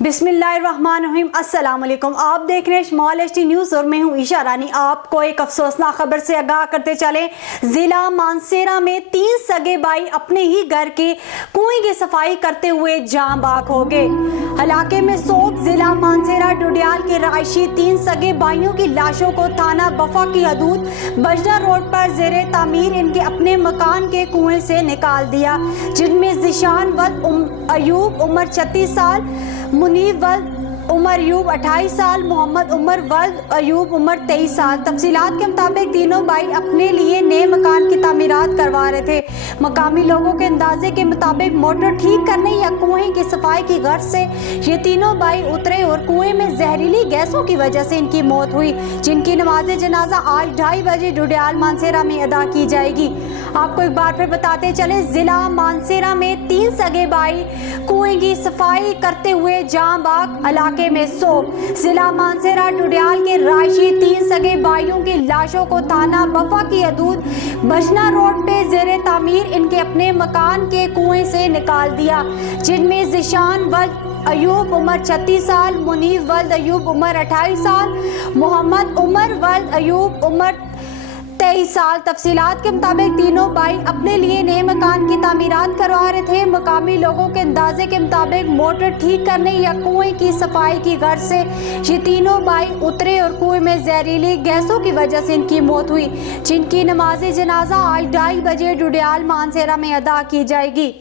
बिस्मिल्लाहिर्रहमानिर्रहीम। अस्सलाम वालेकुम। आप देख रहे हैं स्मॉल एचटी न्यूज़ और मैं हूं ईशा रानी। आपको एक अफसोसनाक खबर से आगाह करते चले। जिला मानसेरा में 3 सगे भाई अपने ही घर के कुएं की सफाई करते हुए जान बाक हो गए। इलाके में सोप जिला मानसेरा डुडियाल के रहायशी 3 सगे भाइयों की लाशों को थाना बफा की हदूद बजरा रोड पर जेरे तामीर इनके अपने मकान के कुएं से निकाल दिया, जिनमें जिशान वल्द अयूब उम्र 36 साल, मुनीब वल्द उमर अयूब 28 साल, मोहम्मद उमर वल्द अयूब उम्र 23 साल। तफसीलात के मुताबिक तीनों भाई अपने लिए नए मकान की तामीरात करवा रहे थे। मकामी लोगों के अंदाजे के मुताबिक मोटर ठीक करने या कुएं की सफाई की गर्ज से ये तीनों भाई उतरे और कुएं में जहरीली गैसों की वजह से इनकी मौत हुई, जिनकी नमाज जनाजा आज 2:30 बजे डुडियाल मानसेरा में अदा की जाएगी। आपको एक बार फिर बताते चले, जिला मानसेरा में 3 सगे भाई कुएं की सफाई करते हुए जान बाक। इलाके में सोप जिला मानसेरा डुडियाल के रहायशी 3 सगे भाइयों की लाशों को थाना बफा की हदूद बजना रोड पे जेरे तामीर इनके अपने मकान के कुएं से निकाल दिया, जिनमें जिशान वल्द अयूब उमर 36 साल, मुनीब वल्द अयूब उमर 28 साल, मोहम्मद उमर वल्द अयूब उमर 23 साल। तफसीलात के मुताबिक तीनों भाई अपने लिए नए मकान की तामीरात करवा रहे थे। मकामी लोगों के अंदाजे के मुताबिक मोटर ठीक करने या कुएं की सफाई की गर्ज से ये तीनों भाई उतरे और कुएं में जहरीली गैसों की वजह से इनकी मौत हुई, जिनकी नमाज जनाजा आज 2:30 बजे डुडियाल मानसेरा में अदा की जाएगी।